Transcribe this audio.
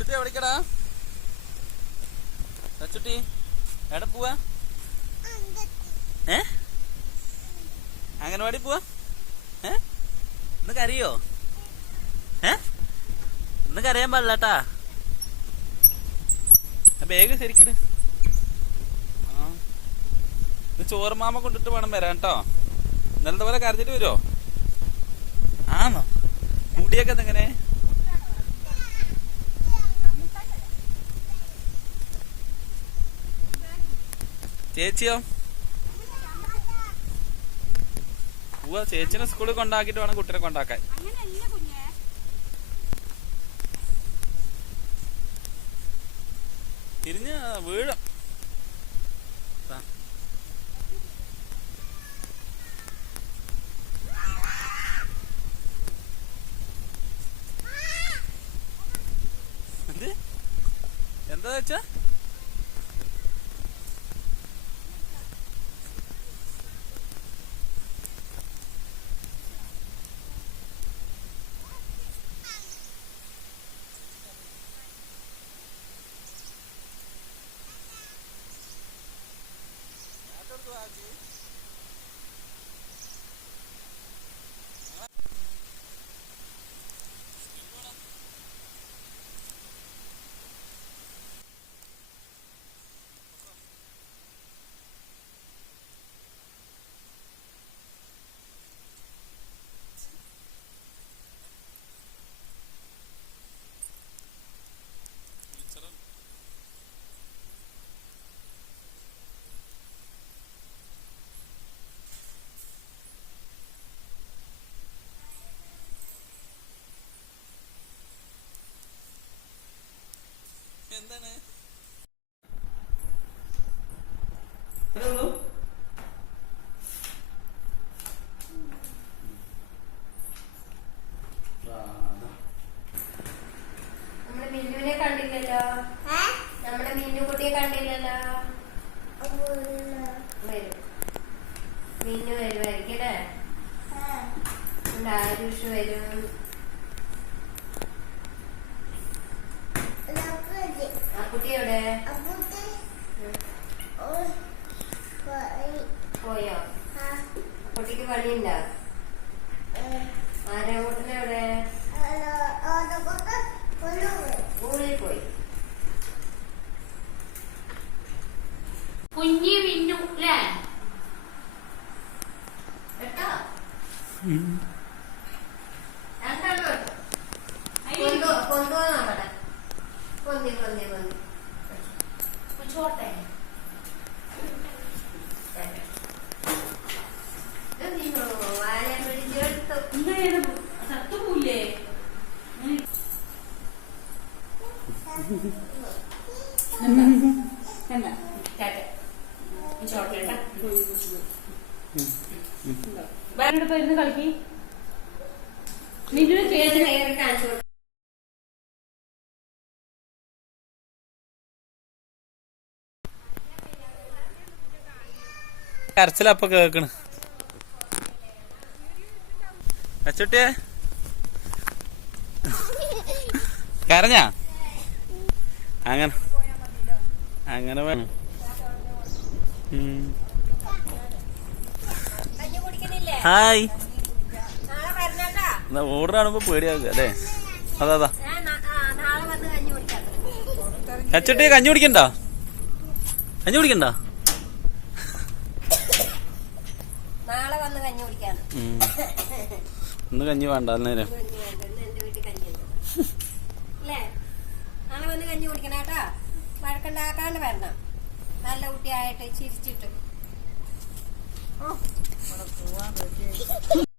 അച്ചുട്ടി എവിടേക്കടാ? അച്ചുട്ടി എവിടെ പോവാ? അംഗനവാടി പോവാ? ഇന്ന് കരയോ? ഇന്ന് കരയാൻ പാടില്ലാട്ടാ. ബേഗ് ശരിക്കും ചോറുമാമ കൊണ്ടിട്ട് വേണം വരാൻ കേട്ടോ. ഇന്നലത്തെ പോലെ കരഞ്ഞിട്ട് വരുമോ? ആണോ? മുടിയൊക്കെ എങ്ങനെ? ചേച്ചിയോ? പോവാ. ചേച്ചിനെ സ്കൂളിൽ കൊണ്ടാക്കിട്ട് വേണം കുട്ടിനെ കൊണ്ടാക്കാൻ. തിരിഞ്ഞ് വീഴും. എന്താ വെച്ചാ? എന്താണ് നമ്മുടെ മിന്നുവിനെ കണ്ടില്ലല്ലോ. നമ്മുടെ മിന്നു കുട്ടിയെ കണ്ടില്ലല്ലോ. വരും. മിന്നു വരുമായിരിക്കും അല്ലേ? ആരുഷ് വരും. ആ കുട്ടി എവിടെ പോയോ? കുട്ടിക്ക് പണിയുണ്ടോ? ആരാകൂട്ടിനെ എവിടെ? സ്കൂളിൽ പോയി. കുഞ്ഞി മിന്നു അല്ലേ? കേട്ടോ? രണ്ടാളും കേട്ടോ? കൊണ്ടുപോകാൻ അവിടെ പൊന്തി പൊന്തി പൊന്തി ചോട്ടെ. വാല പിടിച്ചെടുത്തു. സത്തുമില്ലേ? ചോട്ടിലിരുന്ന് കളിക്കി. മിന്നു ചേച്ചി നേരെ കാണിച്ചു. കരച്ചിലപ്പൊ കേക്കണ്. അച്ചുട്ടിയെ കരഞ്ഞാ? അങ്ങനെ അങ്ങനെ വേണം. ഹായ്. ഓർഡർ കാണുമ്പോ പേടിയാകുക അല്ലേ? അതാ അച്ചുട്ടിയെ കഞ്ഞി കുടിക്കണ്ട? കഞ്ഞി കുടിക്കണ്ട? നാളെ വന്ന് കഞ്ഞി കുടിക്കാണ്. ഇന്ന് കഞ്ഞി വേണ്ട അന്നേരം. എന്റെ വീട്ടിൽ കഞ്ഞിയുണ്ട് അല്ലേ? നാളെ വന്ന് കഞ്ഞി കുടിക്കണം കേട്ടോ. വഴക്കുണ്ടാക്കാണ്ട് വരണം. നല്ല കുട്ടിയായിട്ട് ചിരിച്ചിട്ട്.